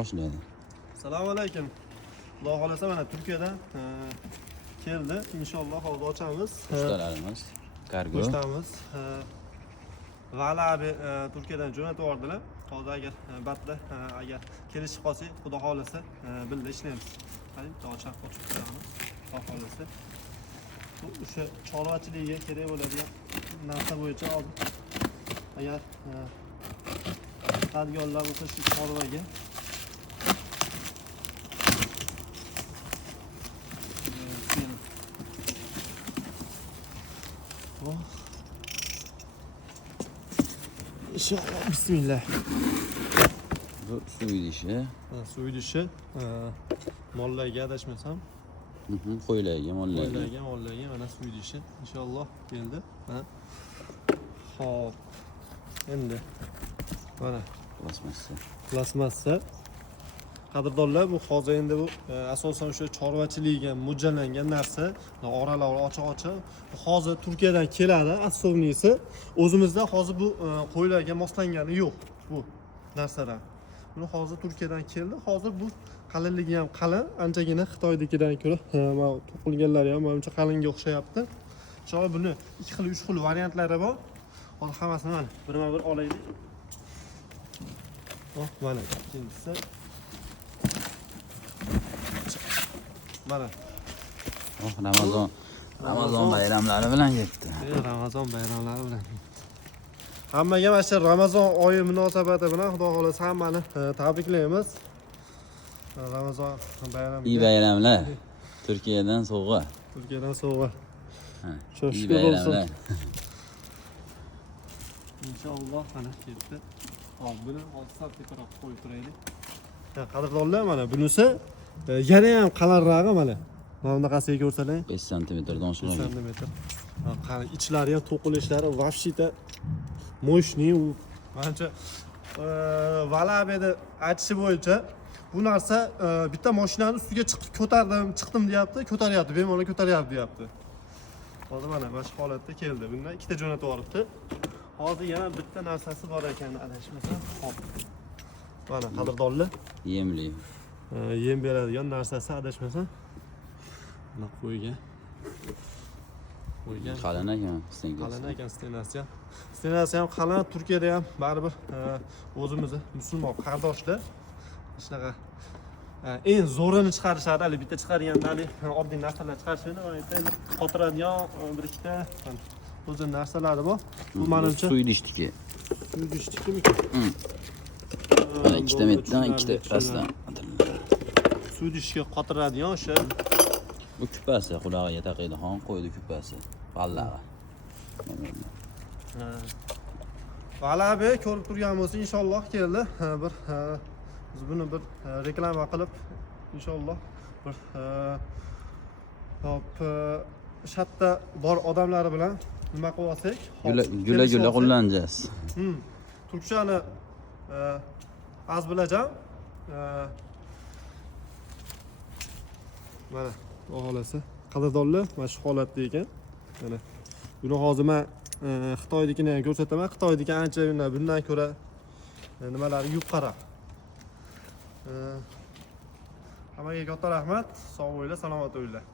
boshlaydi. Assalomu alaykum. Xudo xolasa mana Turkiyadan keldi. Inshaalloh hozir ochamiz. Pochtalarimiz, kargo. Pochtamiz. Vali abi Turkiyadan jo'natib yubordilar. Hozir agar batda agar kelishib qolsak, xudo xolasa birga ishlaymiz. Qani bitta ochib qo'yamiz. Xudo xolasa. Bu o'sha chorvachilikga kerak bo'ladigan narsa bo'yicha hozir agar qadgorlar bo'lsa shu chorvaga inshaalloh bismillah. Bu suv idishi. Suv idishi mollarga adashmasam. Qo'ylarga, mollarga. Mollarga mana suv idishi inshaalloh keldi. Xo'p. Endi mana plastmassa. Qadrdonlar, bu hozir endi bu asosan o'sha chorvachilikga mo'ljallangan narsa. Oralari ochiq-ochiq. Hozir Turkiyadan keladi, asovnisi. O'zimizda hozir bu qo'ylarga moslangani yo'q bu narsadan. Buni hozir Turkiyadan keldi. Hozir bu qalinligi ham qalin, anchagina Xitoydagidan ko'ra to'qilganlari ham menimcha qalinga o'xshayapti. Inshaalloh buni 2 xil, 3 xil variantlari bor. Hozir hammasini mana birma-bir olaylik. Mana ikkinchisi. Mana. Ramazon bayramlari bilan ketdi. Ramazon bayramlari bilan. Hammaga mana shu Ramazon oyi munosabati bilan xudo xolasa hammani tabriklaymiz. Ramazon bayrami. İyi bayramlar. Turkiyadan sovg'a. Turkiyadan sovg'a. İyi bayramlar. İnşallah mana ketdi. Hop, buni olsaq teparoq qo'yib turaylik. Qadrdonlar, mana bunisi yana ham qalinrog'i mana. Mana bunaqasiga ko'rsalang. 5 santimetrdan oshiq. 5 santimetr. Qani ichlari ham to'qilishlari vashita mo'shni u. Menimcha Valabeda aytishi bo'yicha bu narsa bitta mashinani ustiga chiqib ko'tardim, chiqdim deyapti, ko'taryapti, bemalol ko'taryapti deyapti. Hozir mana shu holatda keldi. Bundan ikkita jo'natib yuboribdi. Hozir yana bitta narsasi bor ekan, adashmasam. Hop. Mana qadrdonlar. Yemli. Yem beradigan narsasi adashmasam. Mana qo'ygan. Qalin ekan, qalin ekan stenasiya. Stenasiya ham qalin, Turkiyada ham baribir o'zimizni musulmon qardoshlar shunaqa eng zo'rini chiqarishadi, hali bitta chiqarganda oddiy narsalar chiqarishmaydi, endi qotiradigan bir ikkita o'zi narsalari bor. Bu menimcha suv idishniki. Suv idishnikimi? Mana ikkita metdan, ikkita pastdan. Suv idishga qotiradigan o'sha bu kupasi, qulog'iga taqiydigan qo'ydi kupasi. Ballag'i. Valabi ko'rib turgan bo'lsa, inshaalloh keldi. Bir biz buni bir reklama qilib, inshaalloh bir hop shatda bor odamlari bilan nima qilib olsak, gula qo'llanacağız. Turkchani az bilajam. Mana xohlasa qadrdonlar mana shu holatda ekan. Mana buni hozir men Xitoydagini ham ko'rsataman. Xitoydagi ancha bundan ko'ra nimalari yuqori. Hammaga katta rahmat. Sog' bo'linglar, salomat bo'linglar.